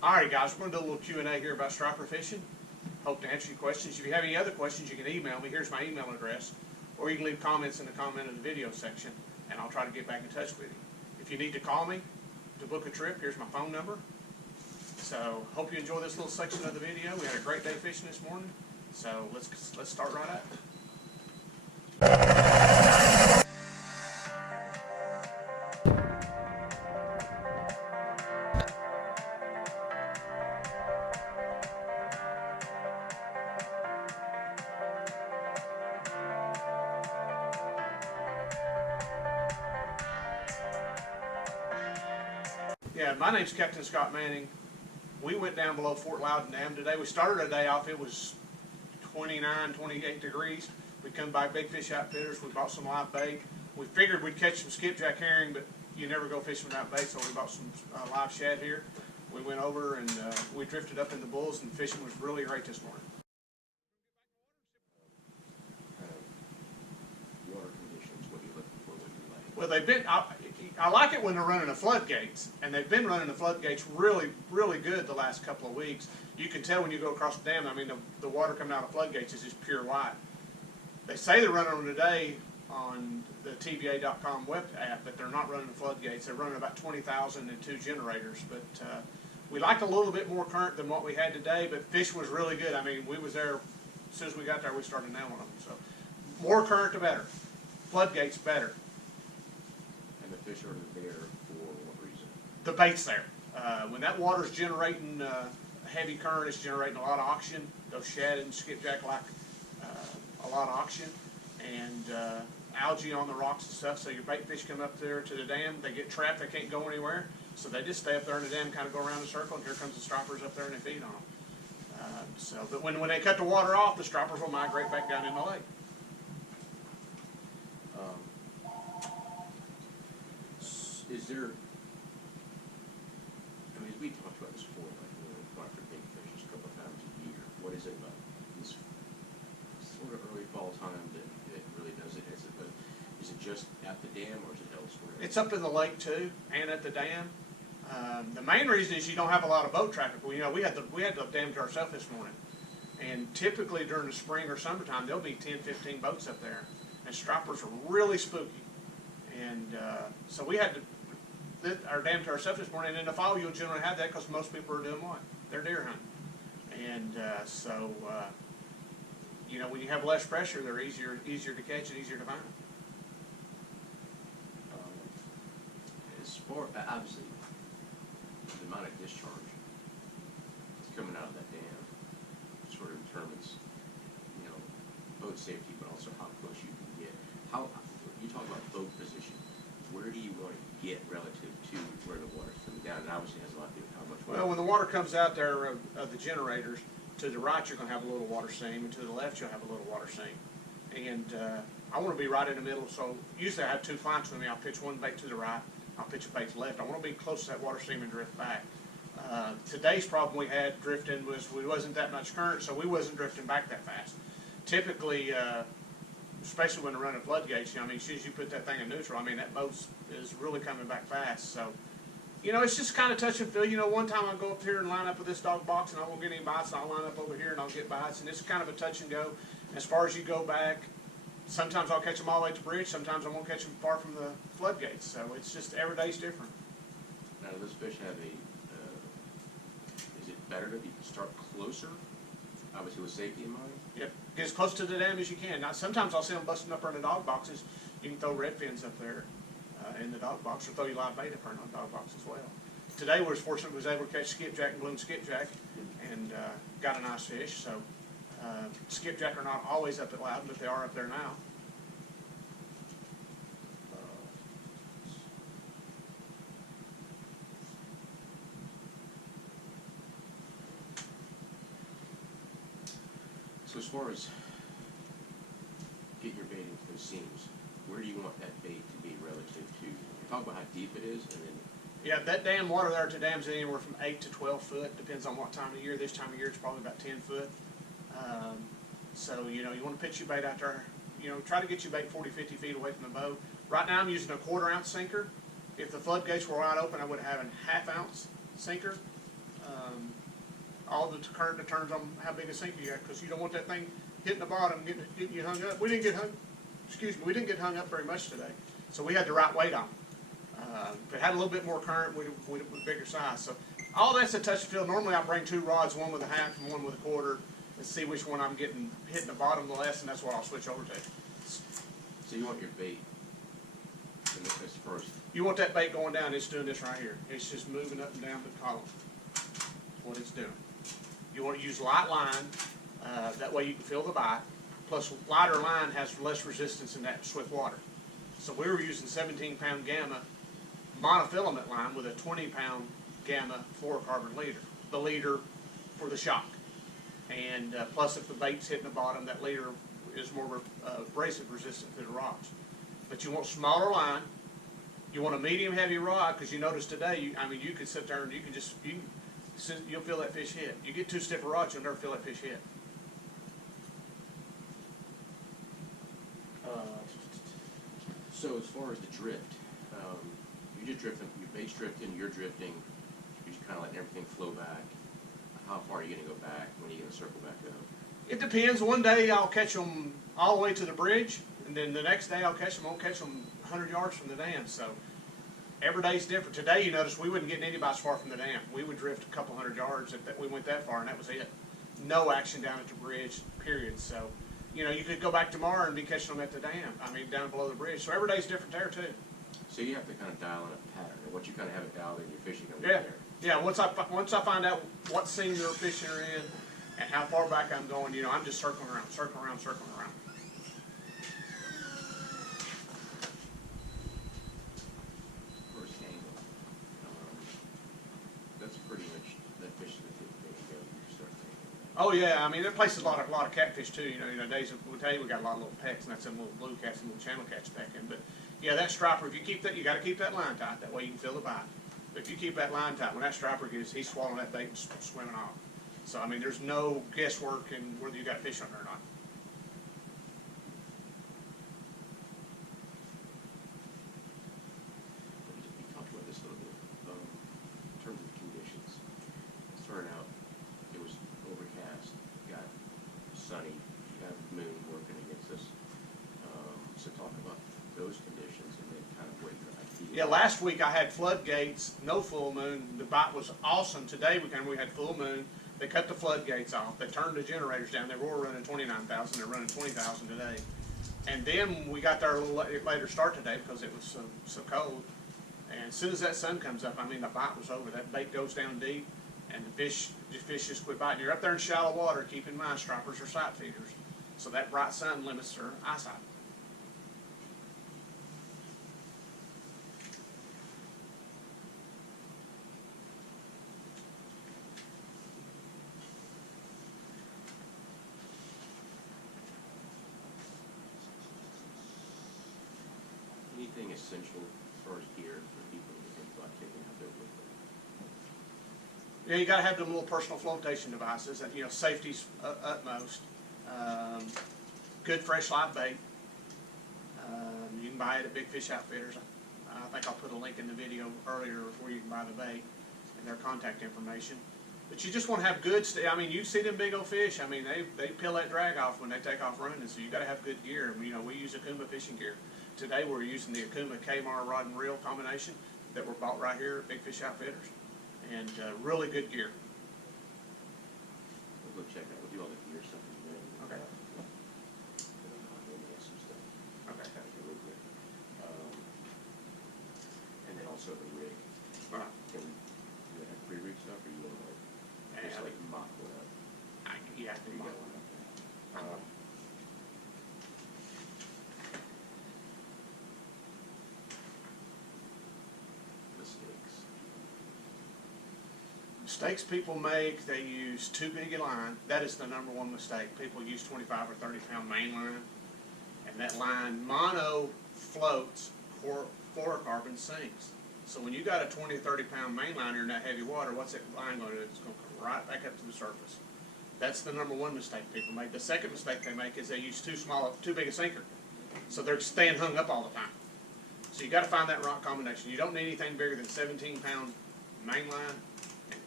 Alright guys, we're going to do a little Q&A here about striper fishing. Hope to answer your questions. If you have any other questions, you can email me. Here's my email address. Or you can leave comments in the comment of the video section, and I'll try to get back in touch with you. If you need to call me to book a trip, here's my phone number. So, hope you enjoy this little section of the video. We had a great day fishing this morning. So, let's start right out. Yeah, my name's Captain Scott Manning. We went down below Fort Loudon Dam today. We started our day off, it was 29, 28 degrees. We come by Big Fish Outfitters, we bought some live bait. We figured we'd catch some skipjack herring, but you never go fishing without bait, so we bought some live shad here. We went over and we drifted up in the bulls, and fishing was really great this morning. Water conditions, what are you looking for, what do you like? Well, they've been, I like it when they're running the floodgates, and they've been running the floodgates really, really good the last couple of weeks. You can tell when you go across the dam, I mean, the water coming out of floodgates is just pure white. They say they're running them today on the TVA.com web app, but they're not running the floodgates. They're running about 20,000 and 2 generators, but we liked a little bit more current than what we had today, but fish was really good. I mean, we was there, as soon as we got there, we started nailing them. So, more current the better. Floodgates better. And the fish are there for what reason? The bait's there. When that water's generating heavy current, it's generating a lot of oxygen. Those shad and skipjack like a lot of oxygen, and algae on the rocks and stuff. So your bait fish come up there to the dam, they get trapped, they can't go anywhere. So they just stay up there in the dam, kind of go around the circle, and here comes the stripers up there and they feed on them. But when they cut the water off, the stripers will migrate back down in the lake. Is there, I mean, we talked about this before, like when we go after big fish a couple of times a year, what is it about this sort of early fall time that really does it? Is it just at the dam or is it elsewhere? It's up in the lake too, and at the dam. The main reason is you don't have a lot of boat traffic. Well, you know, we had the dam to ourselves this morning, and typically during the spring or summertime there'll be 10, 15 boats up there, and stripers are really spooky, and so we had our dam to ourselves this morning. And in the fall you'll generally have that because most people are doing what? They're deer hunting, and you know, when you have less pressure, they're easier to catch and easier to find. As far, obviously, the amount of discharge that's coming out of that dam sort of determines, you know, boat safety, but also how close you can get. How, you talk about boat position, where do you want to get relative to where the water's coming down? And obviously it has a lot to do with how much water. Well, when the water comes out there of the generators, to the right you're going to have a little water seam, and to the left you'll have a little water seam. And I want to be right in the middle, so usually I have 2 clients with me. I'll pitch one bait to the right, I'll pitch a bait to the left. I want to be close to that water seam and drift back. Today's problem we had drifting was we wasn't that much current, so we wasn't drifting back that fast. Typically, especially when they're running floodgates, you know, I mean, as soon as you put that thing in neutral, I mean, that boat is really coming back fast. So, you know, it's just kind of touch and feel. You know, one time I'll go up here and line up with this dog box, and I won't get any bites, and I'll line up over here and I'll get bites, and it's kind of a touch and go. As far as you go back, sometimes I'll catch them all the way to the bridge, sometimes I won't catch them far from the floodgates. So it's just, every day's different. Now, do those fish have is it better to start closer, obviously with safety in mind? Yep, get as close to the dam as you can. Now, sometimes I'll see them busting up in the dog boxes. You can throw red fins up there in the dog box, or throw your live bait up there in the dog box as well. Today we was fortunate, was able to catch skipjack and bloom skipjack, and got a nice fish. So skipjack are not always up at Loudon, but they are up there now. So as far as getting your bait into those seams, where do you want that bait to be relative to? Talk about how deep it is, and then. Yeah, that dam water there at the dam's anywhere from 8 to 12 foot. Depends on what time of year. This time of year it's probably about 10 foot. So, you know, you want to pitch your bait out there. You know, try to get your bait 40, 50 feet away from the boat. Right now I'm using a 1/4 ounce sinker. If the floodgates were wide open, I would have a 1/2 ounce sinker. all the current determines on how big a sink you got, because you don't want that thing hitting the bottom, getting you hung up. We didn't get hung up very much today, so we had the right weight on. If it had a little bit more current, we'd have bigger size. So all that's a touch and feel. Normally I bring 2 rods, one with a half and one with a quarter, and see which one I'm hitting the bottom the less, and that's what I'll switch over to. So you want your bait to make this first. You want that bait going down, it's doing this right here. It's just moving up and down the column. That's what it's doing. You want to use light line, that way you can feel the bite. Plus lighter line has less resistance in that swift water. So we were using 17-pound Gamma monofilament line with a 20-pound Gamma fluorocarbon leader. The leader for the shock. And plus if the bait's hitting the bottom, that leader is more abrasive resistant to the rocks. But you want smaller line. You want a medium heavy rod, because you notice today, you could sit there and you'll feel that fish hit. You get too stiff a rod, you'll never feel that fish hit. So as far as the drift, you're just drifting, your bait's drifting, you're drifting, you're just kind of letting everything flow back. How far are you going to go back? When are you going to circle back up? It depends. One day I'll catch them all the way to the bridge, and then the next day I'll catch them 100 yards from the dam. So every day's different. Today, you notice we wouldn't get anybody far from the dam. We would drift a couple hundred yards if we went that far, and that was it. No action down at the bridge, period. So, you could go back tomorrow and be catching them at the dam. Down below the bridge. So every day's different there too. So you have to kind of dial in a pattern, or once you kind of have it dialed in, your fishing going to Yeah. be there. Yeah, once I find out what seam they're fishing are in and how far back I'm going, I'm just circling around. First angle. That's pretty much that fish that they go, you start thinking. Oh yeah, that place is a lot of catfish too. Days we'll tell you we got a lot of little pecks, and that's some little blue cats and little channel cats pecking. But yeah, that striper, if you keep that, you got to keep that line tight. That way you can feel the bite. But if you keep that line tight, when that striper he's swallowing that bait and swimming off. So there's no guesswork in whether you got fish on there or not. We talked about this a little bit, in terms of the conditions. It started out, it was overcast, you got sunny, you have moon working against us. So talk about those conditions and then kind of wait for that heat. Yeah, last week I had floodgates, no full moon. The bite was awesome. Today we had full moon. They cut the floodgates off. They turned the generators down. They were running 29,000. They're running 20,000 today. And then we got there a little later start today because it was so cold. And as soon as that sun comes up, the bite was over. That bait goes down deep, and the fish just quit biting. You're up there in shallow water. Keep in mind, stripers are sight feeders, so that bright sun limits their eyesight. Anything essential as far as gear for people to think about taking out there with them? Yeah, you got to have them little personal flotation devices. That safety's utmost. Good fresh live bait. You can buy it at Big Fish Outfitters. I think I'll put a link in the video earlier where you can buy the bait and their contact information. But you just want to have good. You see them big old fish. They peel that drag off when they take off running. So you got to have good gear. We use Akuma fishing gear. Today we're using the Akuma Kmar rod and reel combination that were bought right here at Big Fish Outfitters, and really good gear. We'll go check out. We'll do all the gear stuff in a minute. Okay. Maybe have some stuff. Okay. Kind of go over it. And then also the rig. Right. Can we have pre-rig stuff, or you want to just like mock one up? Yeah. There you go. Mistakes people make, they use too big a line. That is the number one mistake. People use 25 or 30 pound main line, and that line mono floats, fluorocarbon sinks. So when you got a 20 or 30 pound main liner in that heavy water, what's that line going to do? It's going to come right back up to the surface. That's the number one mistake people make. The second mistake they make is they use too big a sinker. So they're staying hung up all the time. So you got to find that right combination. You don't need anything bigger than 17 pound main line and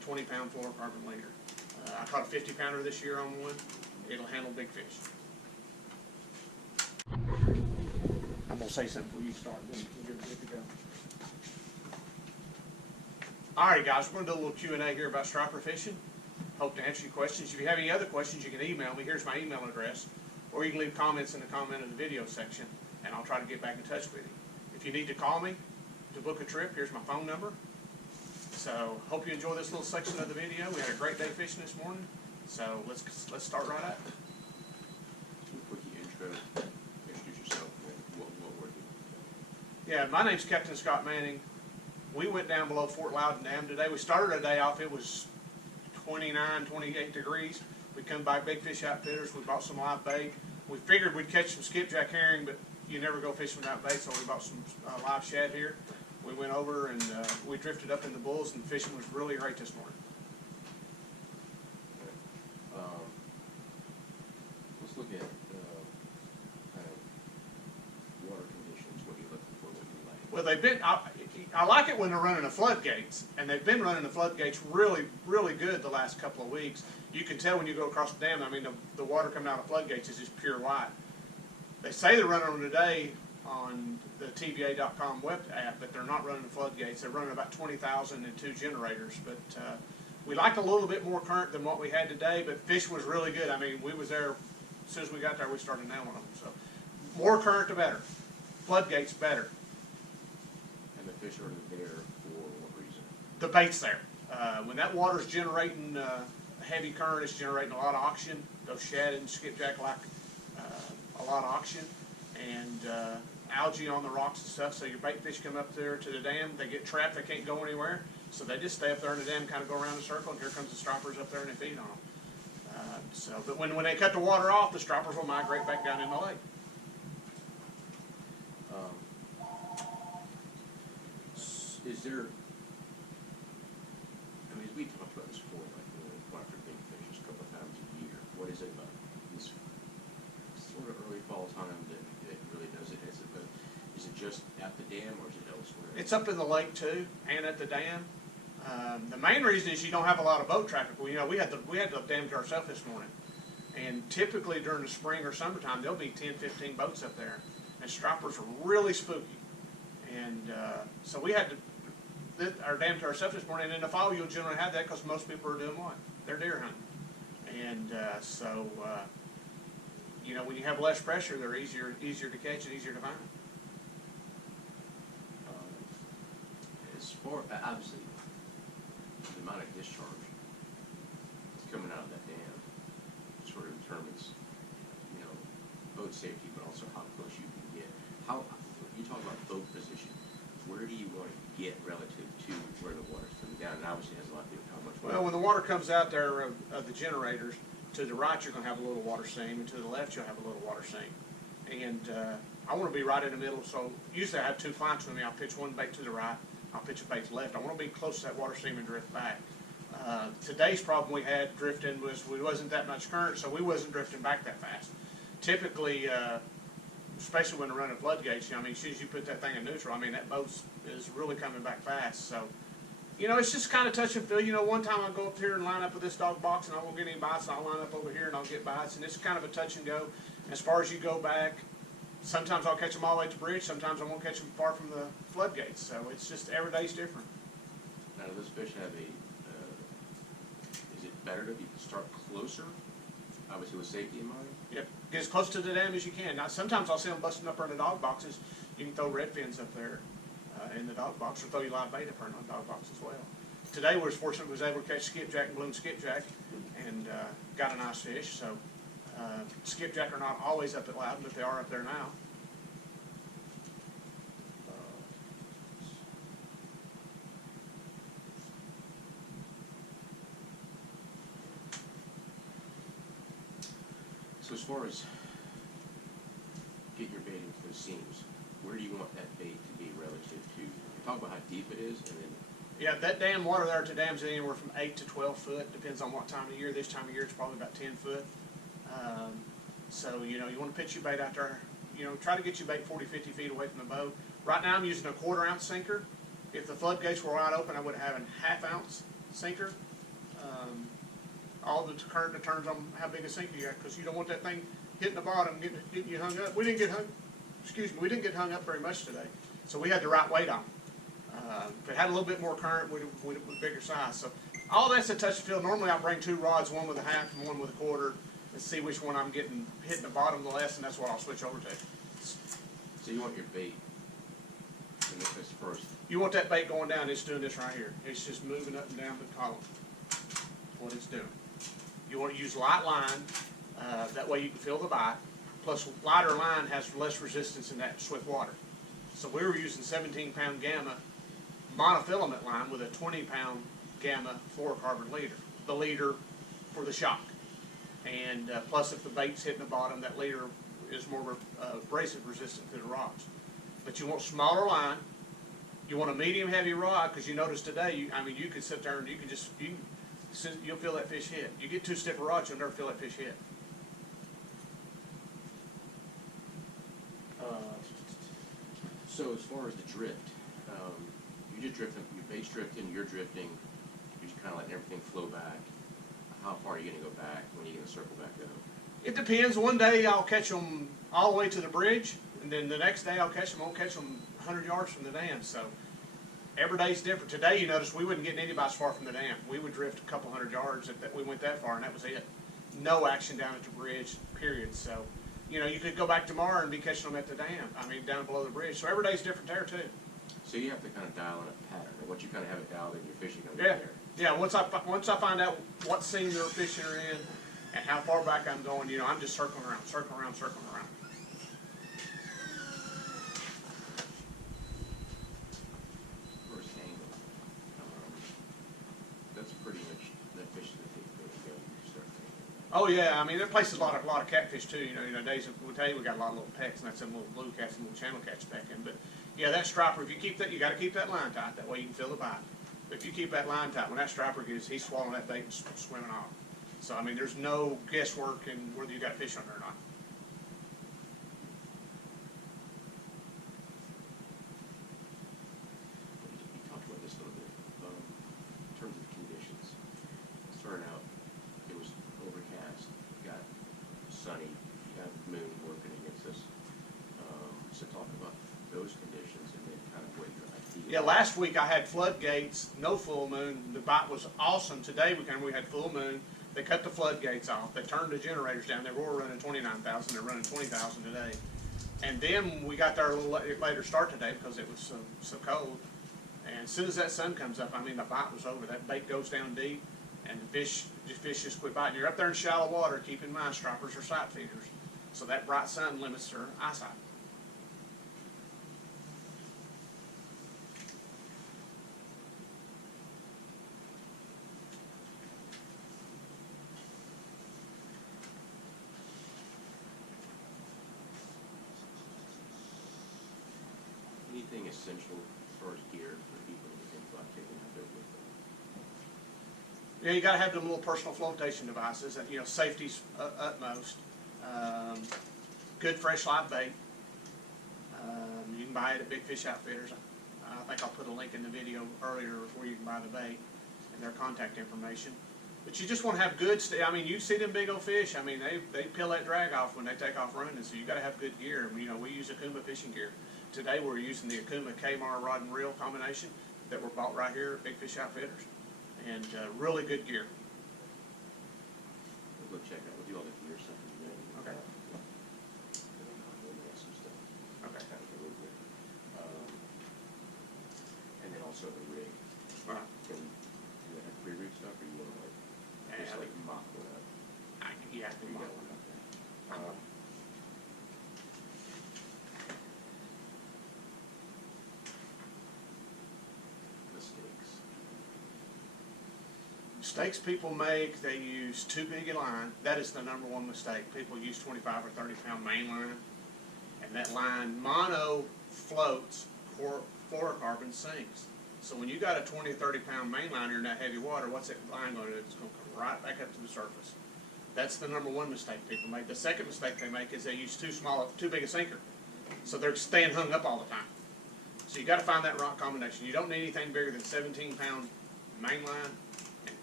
20-pound fluorocarbon leader. I caught a 50-pounder this year on one. It'll handle big fish. I'm gonna say something before you start, then you're good to go. All right, guys, we're gonna do a little Q&A here about striper fishing. Hope to answer your questions. If you have any other questions, you can email me. Here's my email address, or you can leave comments in the comment of the video section, and I'll try to get back in touch with you. If you need to call me to book a trip, here's my phone number. So, hope you enjoy this little section of the video. We had a great day fishing this morning, so let's start right out. Quickie intro, introduce yourself, and what we're doing. Yeah, my name's Captain Scott Manning. We went down below Fort Loudon Dam today. We started our day off, it was 29, 28 degrees. We come by Big Fish Outfitters, we bought some live bait. We figured we'd catch some skipjack herring, but you never go fishing without bait, so we bought some live shad here. We went over and we drifted up in the bulls, and fishing was really great this morning. Let's look at kind of water conditions. What are you looking for? What do you like? Well, they've been, I like it when they're running the floodgates, and they've been running the floodgates really, really good the last couple of weeks. You can tell when you go across the dam, I mean, the water coming out of floodgates is just pure white. They say they're running them today on the TVA.com web app, but they're not running the floodgates. They're running about 20,000 and 2 generators, but we liked a little bit more current than what we had today, but fish was really good. I mean, we was there, as soon as we got there, we started nailing them. So, more current the better. Floodgates better. And the fish are there for what reason? The bait's there. When that water's generating a heavy current, it's generating a lot of oxygen. Those shad and skipjack like a lot of oxygen and algae on the rocks and stuff. So your bait fish come up there to the dam, they get trapped, they can't go anywhere. So they just stay up there in the dam, kind of go around in a circle, and here comes the stripers up there and they feed on them. But when they cut the water off, the stripers will migrate back down in the lake. Is there, I mean, we talked about this before, like, go after big fish a couple of times a year. What is it about this sort of early fall time that really does it? Is it just at the dam, or is it elsewhere? It's up in the lake too, and at the dam. The main reason is you don't have a lot of boat traffic. Well, you know, we had the dam to ourselves this morning, and typically during the spring or summertime there'll be 10, 15 boats up there, and stripers are really spooky, and so we had our dam to ourselves this morning. And in the fall you'll generally have that because most people are doing what? They're deer hunting, and you know, when you have less pressure, they're easier to catch and easier to find. As far, obviously, the amount of discharge that's coming out of that dam sort of determines, you know, boat safety, but also how close you can get. How, you talk about boat position, where do you want to get relative to where the water's coming down? And obviously it has a lot to do with how much water. Well, when the water comes out there of the generators, to the right you're going to have a little water seam, and to the left you'll have a little water seam. And I want to be right in the middle, so usually I have 2 clients with me. I'll pitch one bait to the right, I'll pitch a bait to the left. I want to be close to that water seam and drift back. Today's problem we had drifting was we wasn't that much current, so we wasn't drifting back that fast. Typically, especially when they're running floodgates, you know, I mean, as soon as you put that thing in neutral, I mean, that boat is really coming back fast. So, you know, it's just kind of touch and feel. You know, one time I'll go up here and line up with this dog box, and I won't get any bites. I'll line up over here and I'll get bites, and it's kind of a touch and go. As far as you go back, sometimes I'll catch them all the way to the bridge. Sometimes I won't catch them far from the floodgates. So it's just every day's different. Now, do those fish have a, is it better to start closer, obviously with safety in mind? Yep, get as close to the dam as you can. Now, sometimes I'll see them busting up there in the dog boxes. You can throw red fins up there in the dog box, or throw your live bait up there in the dog box as well. Today we was fortunate, we was able to catch skipjack and balloon skipjack, and got a nice fish. So skipjack are not always up at Loudon, but they are up there now. So as far as get your bait into those seams, where do you want that bait to be relative to? Talk about how deep it is, and then. Yeah, that dam water there to dams anywhere from 8 to 12 foot. Depends on what time of year. This time of year it's probably about 10 foot. So, you know, you want to pitch your bait out there. You know, try to get your bait 40, 50 feet away from the boat. Right now I'm using a 1/4 ounce sinker. If the floodgates were wide open, I would have a 1/2 ounce sinker. All the current determines on how big a sinker you got, because you don't want that thing hitting the bottom, getting you hung up. We didn't get hung up very much today, so we had the right weight on. If it had a little bit more current, we'd bigger size. So all that's a touch and feel. Normally I bring two rods, one with a half and one with a quarter, and see which one I'm hitting the bottom the less, and that's what I'll switch over to. So you want your bait, and this first, You want that bait going down, it's doing this right here. It's just moving up and down the column. That's what it's doing. You want to use light line, that way you can feel the bite. Plus lighter line has less resistance in that swift water. So we were using 17-pound Gamma monofilament line with a 20-pound Gamma fluorocarbon leader. The leader for the shock. And plus if the bait's hitting the bottom, that leader is more abrasive resistant to the rods. But you want smaller line. You want a medium heavy rod, because you notice today, you could sit there and you'll feel that fish hit. You get too stiff a rod, you'll never feel that fish hit. So as far as the drift, you just drift, your bait's drifting, you're drifting, you're just kind of letting everything flow back. How far are you going to go back? When are you going to circle back up? It depends. One day I'll catch them all the way to the bridge, and then the next day I'll won't catch them 100 yards from the dam. So every day's different. Today, you notice we wouldn't get anybody far from the dam. We would drift a couple hundred yards if we went that far, and that was it. No action down at the bridge, period. So, you could go back tomorrow and be catching them at the dam. Down below the bridge. So every day's different there too. So you have to kind of dial in a pattern, or once you kind of have it dialed in, your fishing going to Yeah. be there. Yeah, once I find out what scene they're fishing are in and how far back I'm going, I'm just circling around. First angle. That's pretty much that fish that they go. You start thinking. Oh yeah, there places a lot of catfish too. Days we'll tell you we got a lot of little pecks, and that's some little blue cats and little channel cats pecking. But yeah, that striper, if you keep that, you got to keep that line tight. That way you can feel the bite. But if you keep that line tight, when that striper gets, he's swallowing that bait and swimming off. So there's no guesswork in whether you got fish on there or not. You talked about this a little bit, in terms of conditions. Starting out, it was overcast, you got sunny, you got the moon working against us. So talk about those conditions and then kind of what your idea. Yeah, last week I had floodgates, no full moon. The bite was awesome. Today we had full moon. They cut the floodgates off. They turned the generators down. They were running 29,000. They're running 20,000 today. And then we got there a little later start today because it was so cold. And as soon as that sun comes up, the bite was over. That bait goes down deep, and the fish just quit biting. You're up there in shallow water. Keep in mind, stripers are sight feeders, so that bright sun limits their eyesight. Anything essential as far as gear for people to think about taking out there with them? Yeah, you got to have them little personal flotation devices. And safety's utmost. Good fresh live bait. You can buy it at Big Fish Outfitters. I think I'll put a link in the video earlier where you can buy the bait and their contact information. But you just want to have good. You see them big old fish. They peel that drag off when they take off running. So you got to have good gear. We use Akuma fishing gear. Today we're using the Akuma Kmar rod and reel combination that were bought right here at Big Fish Outfitters, and really good gear. We'll go check out. We'll do all the gear stuff today. Okay. We'll get some stuff. Okay. Kind of a little bit. And then also the rig. All right. Can you have pre-rig stuff, or you want to just mock one up? Yeah, I You can got model one it. up there. Mistakes people make, they use too big a line. That is the number one mistake. People use 25 or 30 pound main line, and that line mono floats, fluorocarbon sinks. So when you got a 20 or 30 pound main liner in that heavy water, what's that line going to do? It's going to come right back up to the surface. That's the number one mistake people make. The second mistake they make is they use too big a sinker. So they're staying hung up all the time. So you got to find that right combination. You don't need anything bigger than 17 pound main line and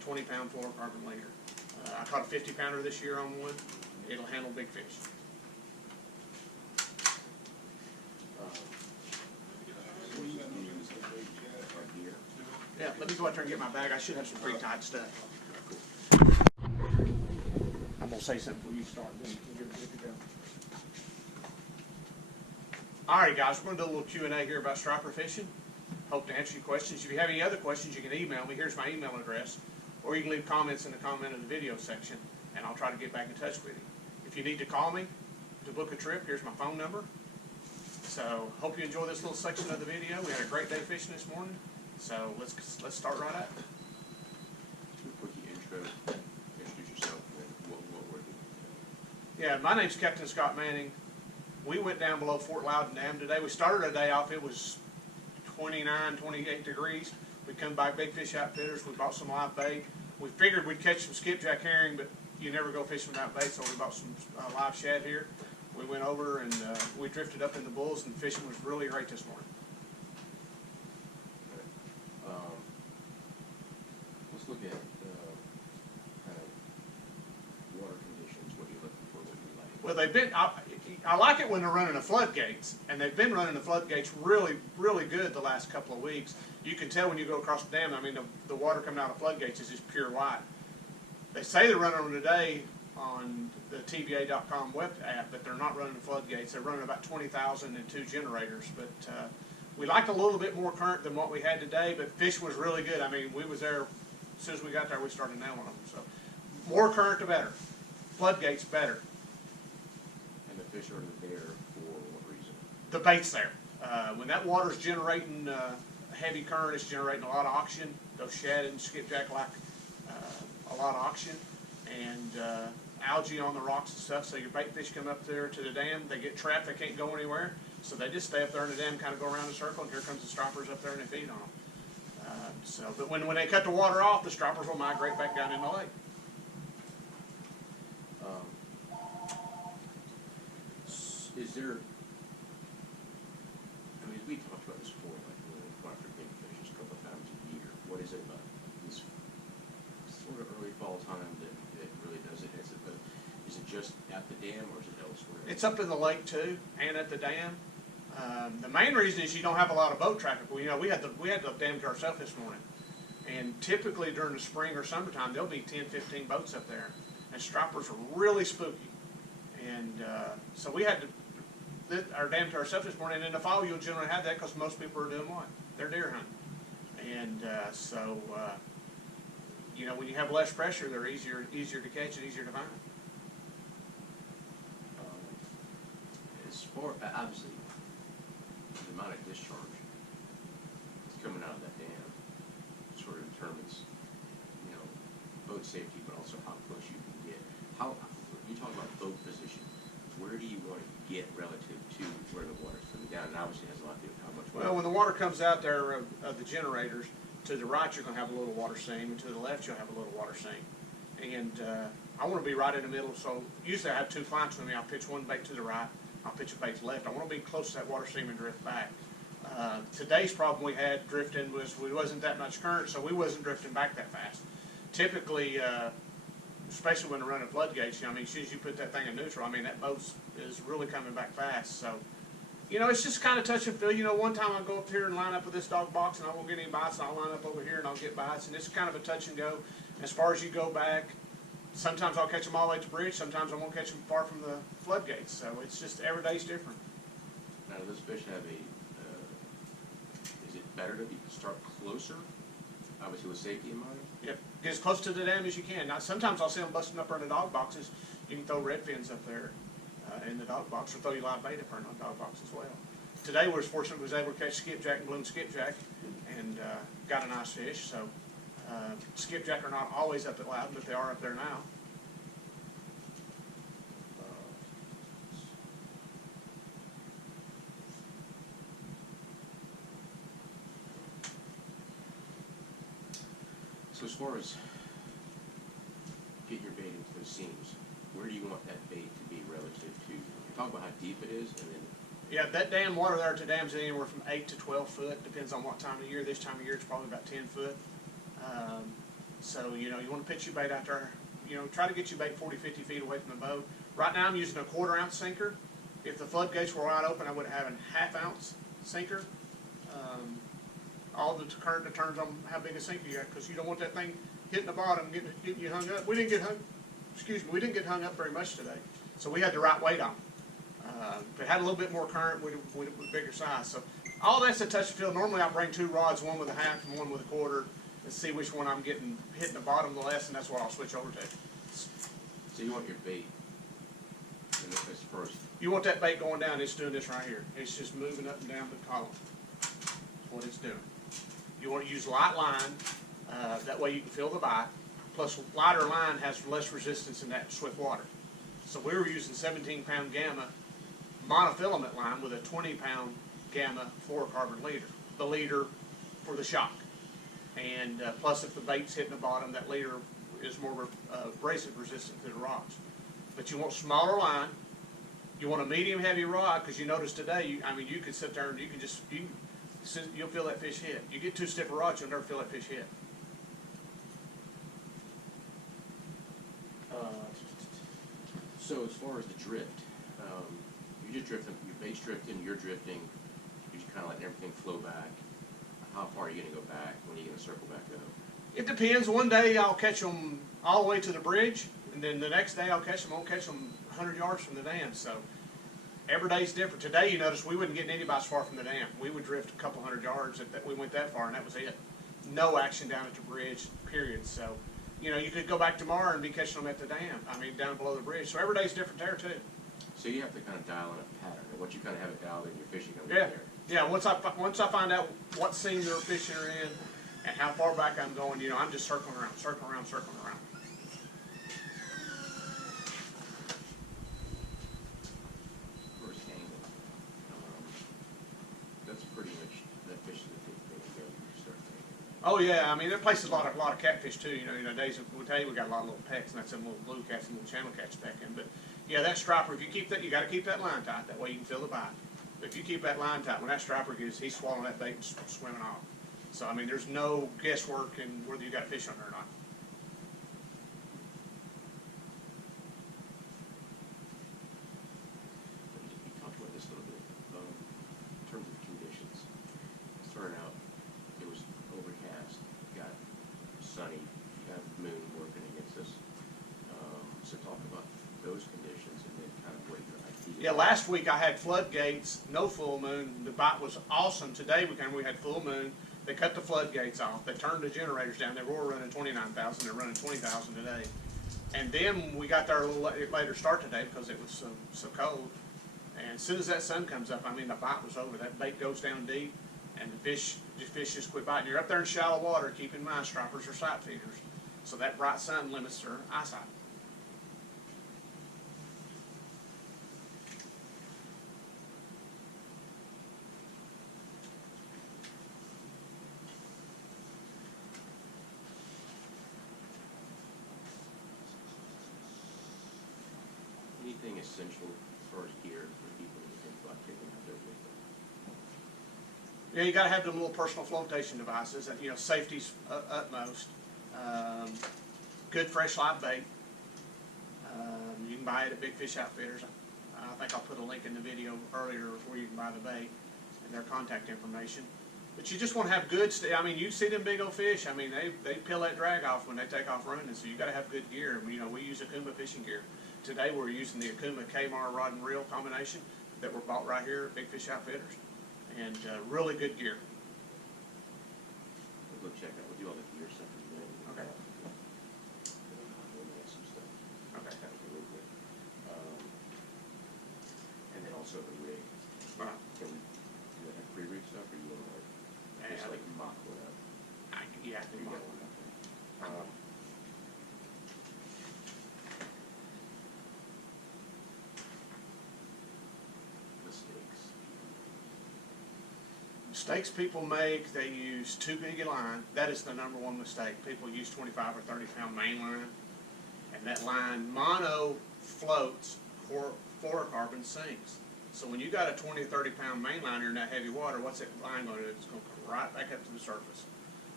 20-pound fluorocarbon leader. I caught a 50-pounder this year on one. It'll handle big fish. What do you use right here? Yeah, let me go out there and get my bag. I should have some pre-tied stuff. I'm gonna say something before you start, then you're good to go. Alright guys, we're gonna do a little Q&A here about striper fishing. Hope to answer your questions. If you have any other questions, you can email me. Here's my email address. Or you can leave comments in the comment of the video section, and I'll try to get back in touch with you. If you need to call me to book a trip, here's my phone number. So, hope you enjoy this little section of the video. We had a great day fishing this morning. So, let's start right out. Do a quick intro, introduce yourself, and then what we're doing. Yeah, my name's Captain Scott Manning. We went down below Fort Loudon Dam today. We started our day off, it was 29, 28 degrees. We come by Big Fish Outfitters, we bought some live bait. We figured we'd catch some skipjack herring, but you never go fishing without bait, so we bought some live shad here. We went over and we drifted up in the bulls, and fishing was really great this morning. Let's look at kind of water conditions. What are you looking for? What do you like? Well, they've been, I like it when they're running the floodgates, and they've been running the floodgates really, really good the last couple of weeks. You can tell when you go across the dam, I mean, the water coming out of the floodgates is just pure white. They say they're running them today on the TVA.com web app, but they're not running the floodgates. They're running about 20,000 and 2 generators, but we liked a little bit more current than what we had today, but fish was really good. I mean, we was there, as soon as we got there, we started nailing them. So, more current the better. Floodgates better. And the fish are there for what reason? The bait's there. When that water's generating heavy current, it's generating a lot of oxygen. Those shad and skipjack like a lot of oxygen, and algae on the rocks and stuff. So your bait fish come up there to the dam, they get trapped, they can't go anywhere. So they just stay up there in the dam, kind of go around in a circle, and here comes the stripers up there and they feed on them. But when they cut the water off, the stripers will migrate back down in the lake. Is there, I mean, we talked about this before, like when we go after big fish a couple of times a year. What is it about this sort of early fall time that really does it? Is it just at the dam or is it elsewhere? It's up in the lake too, and at the dam. The main reason is you don't have a lot of boat traffic. Well, you know, we had the dam to ourselves this morning, and typically during the spring or summertime there'll be 10, 15 boats up there, and stripers are really spooky, and so we had to our dam to ourselves this morning. And in the fall you'll generally have that because most people are doing what? They're deer hunting, and you know, when you have less pressure, they're easier to catch and easier to find. As far, obviously, the amount of discharge that's coming out of that dam sort of determines, you know, boat safety, but also how close you can get. How you talk about boat position? Where do you want to get relative to where the water's coming down? And obviously, it has a lot to do with how much water. Well, when the water comes out there of the generators, to the right you're going to have a little water seam, and to the left you'll have a little water seam. And I want to be right in the middle, so usually I have 2 clients with me. I'll pitch one bait to the right, I'll pitch a bait to the left. I want to be close to that water seam and drift back. Today's problem we had drifting was we wasn't that much current, so we wasn't drifting back that fast. Typically, especially when they're running floodgates, you know, I mean, as soon as you put that thing in neutral, I mean, that boat is really coming back fast. So, you know, it's just kind of touch and feel. You know, one time I'll go up here and line up with this dog box, and I won't get any bites, and I'll line up over here and I'll get bites, and it's kind of a touch and go. As far as you go back, sometimes I'll catch them all the way to the bridge, sometimes I won't catch them far from the floodgates. So it's just, every day's different. Now, does this fish have a, is it better to start closer, obviously with safety in mind? Yep, get as close to the dam as you can. Now, sometimes I'll see them busting up there in the dog boxes. You can throw red fins up there in the dog box, or throw your live bait up there in the dog box as well. Today we was fortunate we was able to catch skipjack and bloom skipjack, and got a nice fish. So skipjack are not always up at Loudon, but they are up there now. So as far as getting your bait into those seams, where do you want that bait to be relative to? Talk about how deep it is, and then. Yeah, that dam water there to dams anywhere from 8 to 12 foot. Depends on what time of year. This time of year it's probably about 10 foot. So, you know, you wanna pitch your bait out there, you know, try to get your bait 40, 50 feet away from the boat. Right now, I'm using a 1/4 ounce sinker. If the floodgates were wide open, I would have a 1/2 ounce sinker. All the current determines on how big a sinker you got, because you don't want that thing hitting the bottom, getting you hung up. We didn't get hung up very much today, so we had the right weight on. If it had a little bit more current, we'd bigger size. So all that's a touch and feel. Normally I bring 2 rods, one with a 1/2 and one with a 1/4, and see which one I'm hitting the bottom the less, and that's what I'll switch over to. So you want your bait, and as first, You want that bait going down, it's doing this right here. It's just moving up and down the column. That's what it's doing. You want to use light line, that way you can feel the bite. Plus lighter line has less resistance in that swift water. So we were using 17-pound Gamma monofilament line with a 20-pound Gamma fluorocarbon leader. The leader for the shock. And plus if the bait's hitting the bottom, that leader is more abrasive resistant to the rocks. But you want smaller line. You want a medium heavy rod, because you notice today, you could sit there and you'll feel that fish hit. You get too stiff a rod, you'll never feel that fish hit. So as far as the drift, you're just drifting, your bait's drifting, you're drifting, you're just kind of letting everything flow back. How far are you going to go back? When are you going to circle back up? It depends. One day I'll catch them all the way to the bridge, and then the next day I'll catch them 100 yards from the dam. So every day's different. Today, you notice we wouldn't get anybody far from the dam. We would drift a couple 100 yards. We went that far, and that was it. No action down at the bridge, period. So, you know, you could go back tomorrow and be catching them at the dam. Down below the bridge. So every day's different there too. So you have to kind of dial in a pattern, and once you kind of have it dialed in, your fishing going to Yeah. be there. Yeah. Once I find out what seam they're fishing are in and how far back I'm going, you know, I'm just circling around. First angle, that's pretty much that fish is the thing to go. You start thinking. Oh yeah, that place is a lot of catfish too. Days we tell you we got a lot of little pecks, and that's some little blue cats and little channel cats back in. But yeah, that striper, if you keep that, you got to keep that line tight. That way you can feel the bite. If you keep that line tight, when that striper he's swallowing that bait and swimming off. So there's no guesswork in whether you got fish on there or not. You talked about this a little bit, in terms of conditions. It started out, it was overcast, got sunny, got moon working against us. So talk about those conditions and then kind of what your idea. Yeah, last week I had floodgates, no full moon. The bite was awesome. Today we had full moon. They cut the floodgates off. They turned the generators down. They were running 29,000. They're running 20,000 today. And then we got there a little later start today because it was so cold. And as soon as that sun comes up, the bite was over. That bait goes down deep, and the fish just quit biting. You're up there in shallow water. Keep in mind, stripers are sight feeders, so that bright sun limits their eyesight. Anything essential as far as gear for people who think about taking out their with them? Yeah, you got to have the little personal flotation devices. Safety's utmost. Good fresh live bait. You can buy it at Big Fish Outfitters. I think I'll put a link in the video earlier where you can buy the bait and their contact information. But you just want to have good. You see them big old fish. They peel that drag off when they take off running. So you got to have good gear. We use Akuma fishing gear. Today we're using the Akuma Kmart rod and reel combination that were bought right here at Big Fish Outfitters, and really good gear. We'll go check out. We'll do all the gear stuff in a minute. Okay. We'll make some stuff. Okay. Kind of really good. And then also the rig. Right. Can we do that pre-rig stuff, or you want to just like mock one up? Yeah, I You think got one up there. mistakes people make, they use too big a line. That is the number one mistake. People use 25 or 30 pound main line, and that line mono floats, fluorocarbon sinks. So when you got a 20 or 30 pound main liner in that heavy water, what's that line going to do? It's going to come right back up to the surface.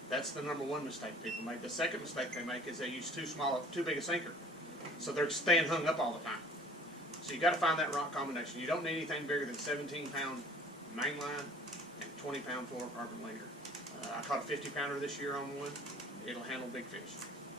That's the number one mistake people make. The second mistake they make is they use too big a sinker. So they're staying hung up all the time. So you gotta find that rock combination. You don't need anything bigger than 17-pound mainline and 20-pound fluorocarbon leader. I caught a 50-pounder this year on one. It'll handle big fish.